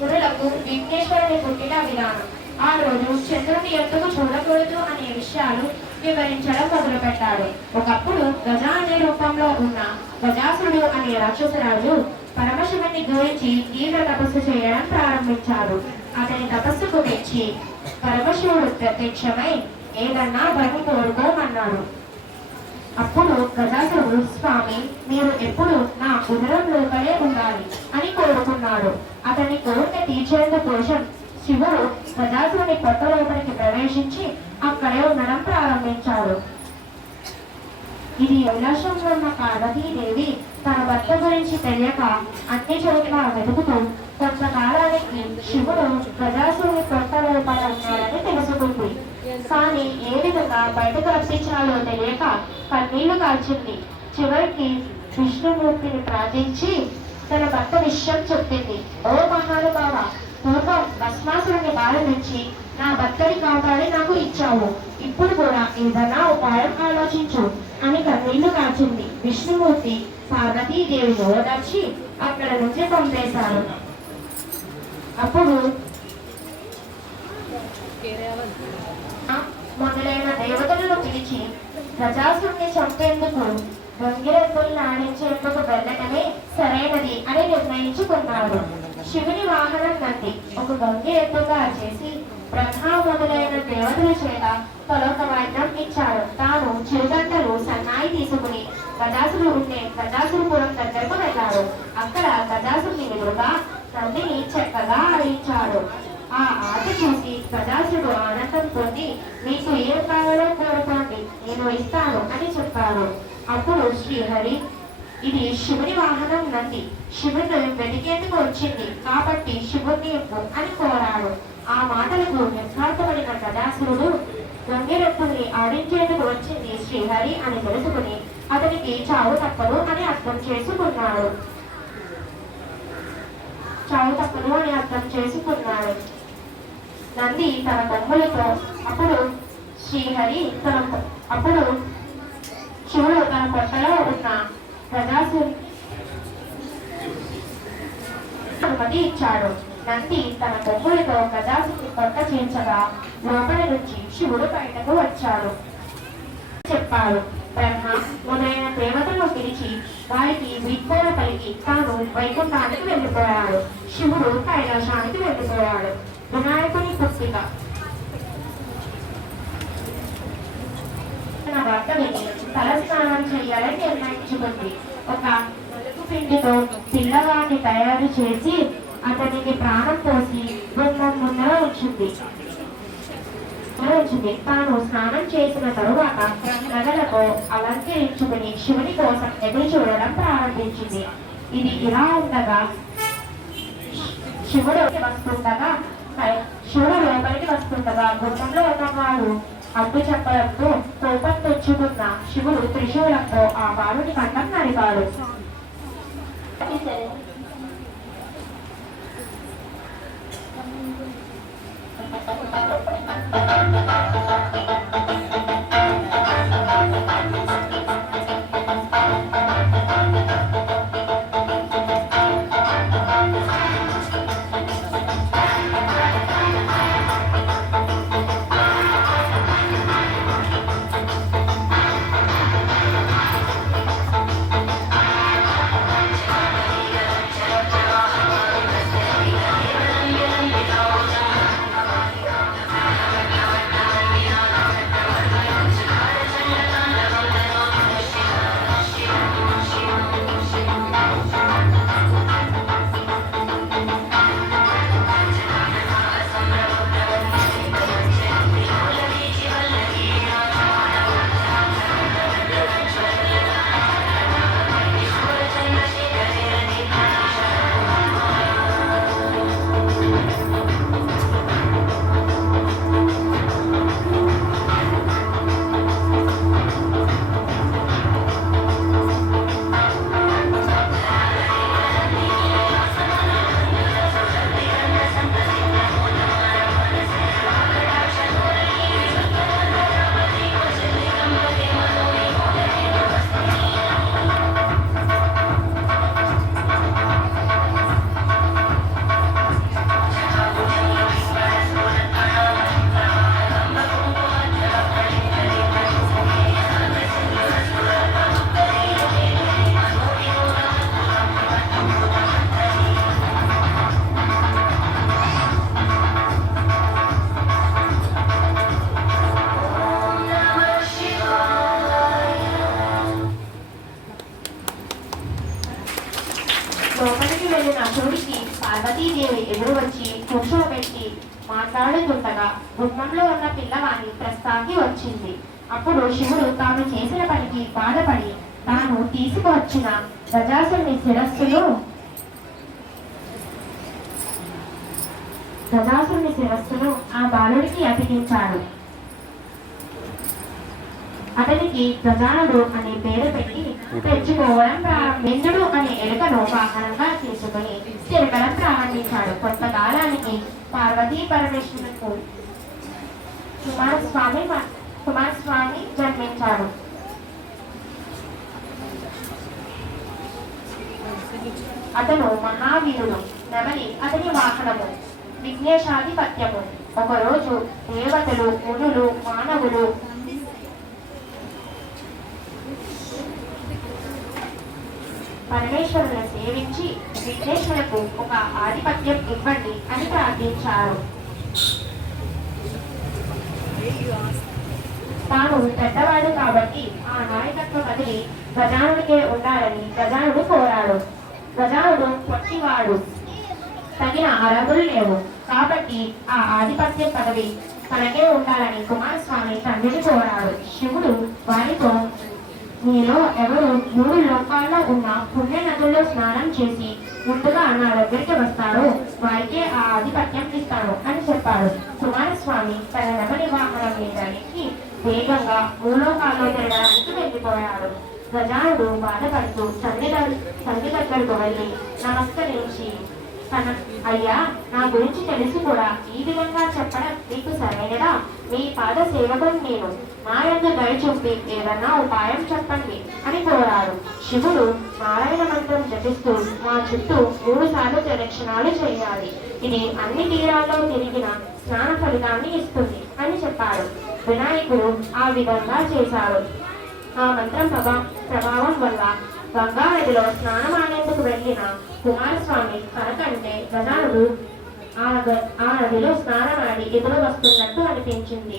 మునులకు విఘ్నేశ్వరుని పుట్టిన విధానం, ఆ రోజు చంద్రుని ఎత్తుకు చూడకూడదు అనే విషయాలు వివరించడం మొదలుపెట్టాడు. ఒకప్పుడు గజ అనే రూపంలో ఉన్న గజాసురుడు అనే రాక్షసరాజు పరమశివుని గురించి తీవ్ర తపస్సు చేయడం ప్రారంభించాడు. అతని తపస్సుకు మెచ్చి పరమశివుడు ప్రత్యక్షమై ఏదన్నా వరం కోరుకోమన్నాడు. అప్పుడు గజాసురుడు, స్వామి, మీరు ఎప్పుడు నా ఉదరం లోపలే ఉండాలి అని కోరుకున్నాడు. అతని కోరిక తీర్చేందుకు కోసం శివుడు గజాసురుని పొట్ట లోపలికి ప్రవేశించి అక్కడే ఉండడం ప్రారంభించాడు. ఇది కైలాసంలో ఉన్న పార్వతీదేవి తన భర్త గురించి తెలియక అన్ని చోట్ల వెతుకుతూ కొంతకాలానికి శివుడు గజాసురుని పొట్ట లోపల ఉన్నాడని తెలుసుకుంది. కానీ ఏ విధంగా బయటకు రక్షించాలో తెలియక కన్నీళ్లు కాల్చింది. చివరికి విష్ణుమూర్తిని ప్రార్థించి తన భర్త విషయం చెప్పింది. ఓ మహానుభావ, పూర్వం భస్మాసురుని బారి నుంచి నా భర్తని కాపాడి నాకు ఇచ్చావు. ఇప్పుడు కూడా ఏదైనా ఉపాయం ఆలోచించు అని కన్నీళ్లు కాల్చింది. విష్ణుమూర్తి పార్వతీదేవిని ఓదార్చి అక్కడ నుంచి పంపేశారు. అప్పుడు మొదలైన దేవతలను పిలిచి గజాసురుని చంపేందుకు గంగిరెద్దుల్ని ఆడించేందుకు వెళ్ళటమే సరైనది అని నిర్ణయించుకున్నాడు. శివుని వాహనం నంది ఒక గంగిరెద్దుగా చేసి బ్రహ్మ మొదలైన దేవతల చేత తొలక వాయిద్యం ఇచ్చాడు. తాను చిరుగంటలు సన్నాయి తీసుకుని గజాసురుపురం దగ్గరకు వెళ్ళాడు. అక్కడ గజాసురుని ఎదురుగా నందిని చక్కగా ఆడించాడు. ఆ ఆట చూసి గజాసురుడు ఆనందం పొంది, మీకు ఏం కావాలో కోరుకోండి, నేను ఇస్తాను అని చెప్పాడు. అప్పుడు శ్రీహరి, ఇది శివుని వాహనం నంది, శివుని వెతికేందుకు వచ్చింది కాబట్టి శివుని ఇవ్వు అని కోరాడు. ఆ మాటలకు నిర్ఘాతపడిన గజాసురుడు గంగిరెద్దుల్ని ఆడించేందుకు వచ్చింది శ్రీహరి అని తెలుసుకుని అతనికి చావు తప్పదు అని అర్థం చేసుకున్నాడు. నంది తన కొమ్ములతో అప్పుడు శివుడు తన పొట్టలో ఉన్న అనుమతి ఇచ్చాడు. నంది తన కొమ్ములతో గజాసుని పొట్ట చేర్చగా లోపల నుంచి శివుడు బయటకు వచ్చాడు చెప్పాడు. బ్రహ్మ మొదలైన దేవతలను పిలిచి వారికి వీడ్కోలు పలికి తాను వైకుంఠానికి వెళ్ళిపోయాడు. శివుడు కైలాసానికి వెళ్ళిపోయాడు. వినాయకుని పుత్రిక భర్త విని తలస్నానం చేయాలని నిర్ణయించుకుంది. ఒక నలుగు పిండితో పిల్లవాడిని తయారు చేసి అతనికి ప్రాణం పోసి బొమ్మం ముందర ఉంచింది. తాను స్నానం చేసిన తరువాత నగలతో అలంకరించుకుని శివుని కోసం ఎదురు చూడడం ప్రారంభించింది. ఇది ఇలా ఉండగా శివుడు లోపలికి వస్తుండగా గుర్రంలో ఉన్నవాడు అడ్డు చెప్పడంతో కోపం తెచ్చుకున్న శివుడు త్రిశూలంతో ఆ బాలుని కంఠం నరికాడు. పార్వతీదేవి ఎదురు వచ్చి కూర్చోబెట్టి మాట్లాడుతుండగా గుమ్మంలో ఉన్న పిల్లవాణి ప్రస్తాకి వచ్చింది. అప్పుడు శివుడు తాను చేసిన పనికి బాధపడి తాను తీసుకువచ్చిన గజాసుని శిరస్సును ఆ బాలుడికి అతికించాడు. అతనికి గజానుడు అనే పేరు పెట్టి తెచ్చుకోవడం ప్రారంభించుడు అనే ఎలుకను వాహనంగా తీసుకుని తిరగడం ప్రారంభించాడు. కొంతకాలానికి పార్వతీ పరమేశ్వరులకు కుమారస్వామి జన్మించాడు. అతను మహావీరుడు. నెమలి అతని వాహనము, విఘ్నేశాధిపత్యము. ఒకరోజు దేవతలు, మునులు, మానవులు పరమేశ్వరులను సేవించి విఘ్నేశ్వరులకు ఒక ఆధిపత్యం ఇవ్వండి అని ప్రార్థించారు. తాను పెద్దవాడు కాబట్టి ఆ నాయకత్వ బదిలి గజానుడికే ఉండాలని గజానుడు కోరాడు. గజానుడు పొట్టివాడు, తగిన అర్హతలు లేవు కాబట్టి ఆ ఆధిపత్య పదవి తనకే ఉండాలని కుమారస్వామి తండ్రిని కోరాడు. శివుడు వారితో, మీలో ఎవరు 3 లోకాల్లో ఉన్న పుణ్య నదుల్లో స్నానం చేసి ముందుగా నా దగ్గరికి వస్తారో వారికే ఆ ఆధిపత్యం ఇస్తాను అని చెప్పాడు. కుమారస్వామి తన నెమలి వాహనం మీద ఎక్కి వేగంగా భూలోకాల్లో తిరగడానికి వెళ్ళిపోయాడు. గజానుడు బాధపడుతూ తండ్రి దగ్గరకు వెళ్ళి నమస్కరించి, అయ్యా, నా గురించి తెలిసి కూడా ఈ విధంగా చెప్పడం మీకు సరైనదా? మీ పాద సేవకుని నేను, నా యందు దయ చూపి ఏదన్నా ఉపాయం చెప్పండి అని కోరాడు. శివుడు నారాయణ మంత్రం జపిస్తూ మా చుట్టూ 3 సార్లు ప్రదక్షిణాలు చేయాలి. ఇది అన్ని తీరాల్లో తిరిగిన స్నాన ఫలితాన్ని ఇస్తుంది అని చెప్పాడు. వినాయకుడు ఆ విధంగా చేశాడు. ఆ మంత్రం ప్రభావం వల్ల గంగా నదిలో స్నానమాడేందుకు వెళ్ళిన కుమారస్వామి కనకంటే గజానుడు ఆ నదిలో స్నానమాడి ఎదురు వస్తున్నట్టు అనిపించింది.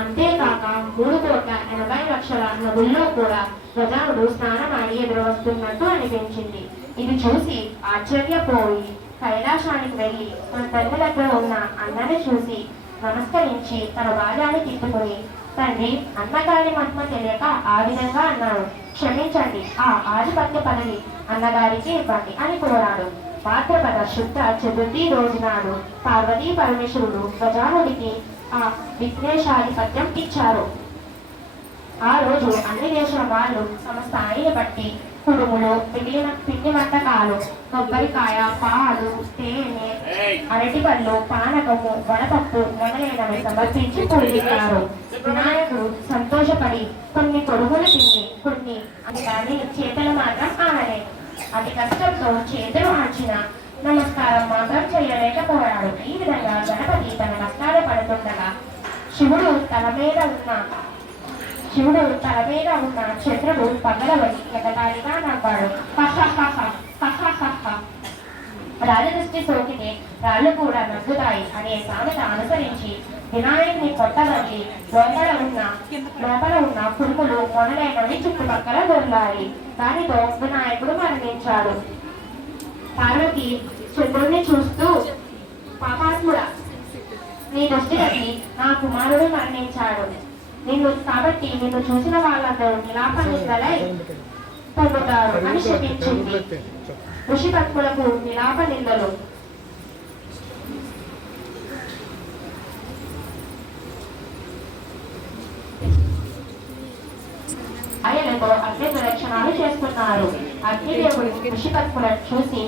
అంతేకాక 3,80,00,000 నదుల్లో కూడా గజానుడు స్నానమాడి ఎదురు వస్తున్నట్టు అనిపించింది. ఇది చూసి ఆశ్చర్యపోయి కైలాసానికి వెళ్ళి తన తండ్రి దగ్గర ఉన్న అన్నని చూసి నమస్కరించి తన భార్యని తిట్టుకుని, తండ్రి, అన్నగారి మహిమ తెలియక ఆ విధంగా అన్నాడు. క్షమించండి, ఆ ఆధిపత్య పదవి అన్నగారికి ఇవ్వండి అని కోరాడు. భాద్రపద శుద్ధ చతుర్థి రోజు నాడు పార్వతీ పరమేశ్వరుడు గజానుడికి ఆ విఘ్నేశాధిపత్యం ఇచ్చారు. ఆ రోజు అన్ని దేశాల వాళ్ళు తమ స్థాయిని బట్టి కుడుములు, పిండి వంటకాలు, కొబ్బరికాయ, పాలు, తేనె, అరటిపళ్ళు, పానకము, వడపప్పు మొదలైనవి సమర్పించి పూజిస్తారు. వినాయకుడు సంతోషపడి కొన్ని కొడుకులు తిని కొన్ని కానీ చేతులు మాత్రం ఆడలేదు. అతి కష్టంతో చేతులు ఆర్చిన నమస్కారం మాత్రం చేయలేకపోయాడు. ఈ విధంగా గణపతి తన కష్టాలు పడుతుండగా శివుడు తల మీద ఉన్న చంద్రుడు పగలబడి ఎగతాళిగా నవ్వాడు. రాజదృష్టి సోకితే రాళ్ళు కూడా నవ్వుతాయి అనే సామెత అనుసరించి వినాయకుని కొట్టబడి లోపల ఉన్న కురుములు మొదలైనవి చుట్టుపక్కల దొర్లాయి. దానితో వినాయకుడు మరణించాడు. పార్వతి చంద్రుడిని చూస్తూ, పాపాత్ముడా, నీ దృష్టికి నా కుమారుడు మరణించాడు. కాబట్టి నిన్ను చూసిన వాళ్ళందరూ విలాపనిందలై పొందుతారు అని శపించింది. ఋషిపత్ములకు విలాప నిందలు. ఆయనతో అగ్ని ప్రదక్షిణాలు చేస్తున్నారు. అగ్నిదేవుడు ఋషిపత్ములను చూసి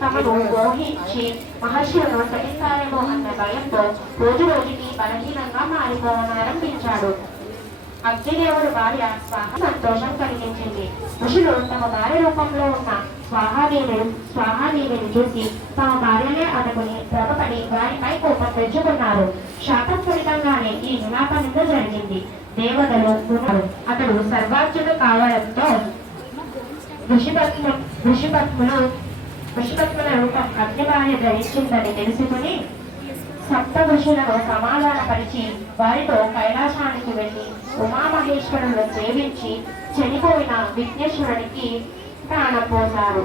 తమను మోహించి మహర్షులను శపిస్తారేమో అన్న భయంతో రోజు రోజుకి బలహీనంగా మారిపోవాలనిపించాడు. అగ్నిదేవుడు భార్య స్వాహ సంతోషం కలిగించింది. ఋషులు తమ భార్య రూపంలో ఉన్న స్వాహాదేవిని చూసి తమ భార్యనే అనుకుని భ్రమపడి వారిపై కోపం పెంచుకున్నారు. శాపం ఫలితంగానే ఈ విలాపనింద జరిగింది. దేవతలు అతడు సర్వార్జుడు కావడంతో ఋషిపత్ముల రూపం అగ్నిభార్య ధరించిందని తెలుసుకుని సప్త ఋషులను సమాధానపరిచి వారితో కైలాసానికి వెళ్లి ఉమామహేశ్వరులను సేవించి చనిపోయిన విఘ్నేశ్వరునికి ప్రాణం పోశారు.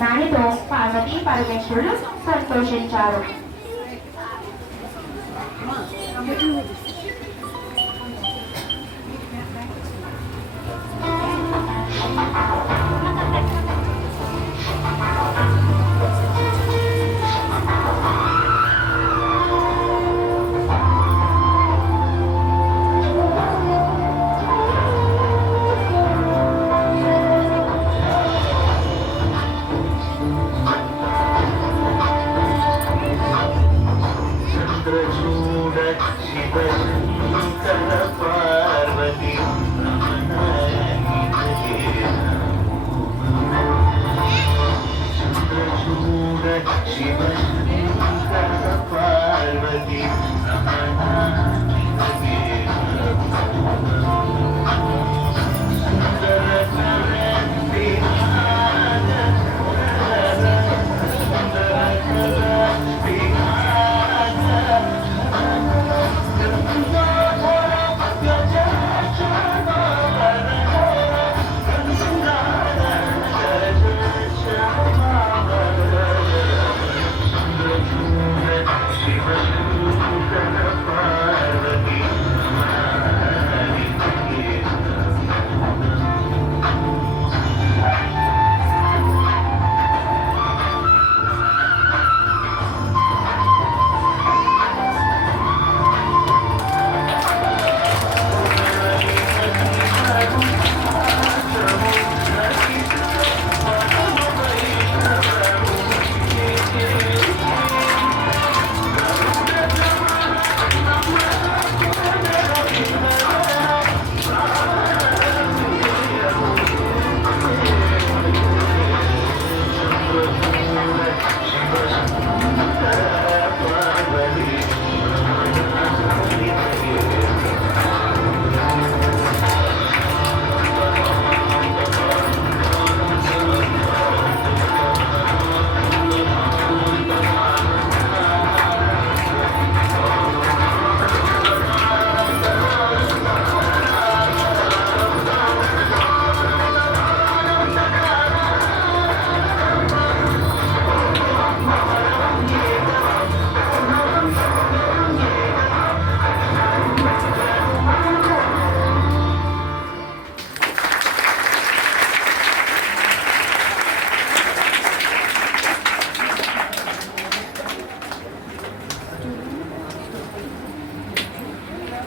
దానితో పార్వతీ పరమేశ్వరులు సంతోషించారు.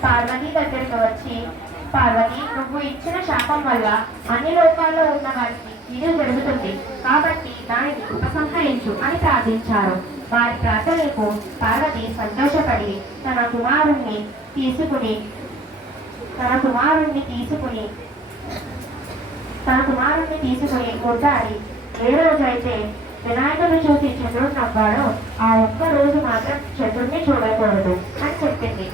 పార్వతి దగ్గరికి వచ్చి, పార్వతి, నువ్వు ఇచ్చిన శాపం వల్ల అన్ని లోకాల్లో ఉన్న వారికి ఇది జరుగుతుంది కాబట్టి దానిని ఉపసంహరించు అని ప్రార్థించారు. వారి ప్రార్థనలకు పార్వతి సంతోషపడి తన కుమారుణ్ణి తీసుకుని కొట్టాడి ఏ రోజైతే వినాయకుడు చూసి చంద్రుడు నవ్వాడో ఆ ఒక్క రోజు మాత్రం చంద్రుడిని చూడకూడదు అని చెప్పింది.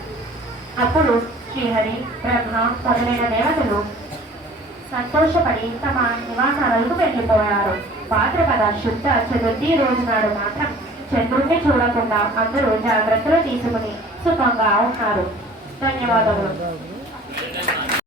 అప్పుడు శ్రీహరి, బ్రహ్మ మొదలైన దేవతలు సంతోషపడి తమ నివాసాలకు వెళ్ళిపోయారు. భాద్రపద శుద్ధ చతుర్థి రోజు నాడు మాత్రం చంద్రుడిని చూడకుండా అందరూ జాగ్రత్తలు తీసుకుని సుఖంగా ఉన్నారు. ధన్యవాదములు.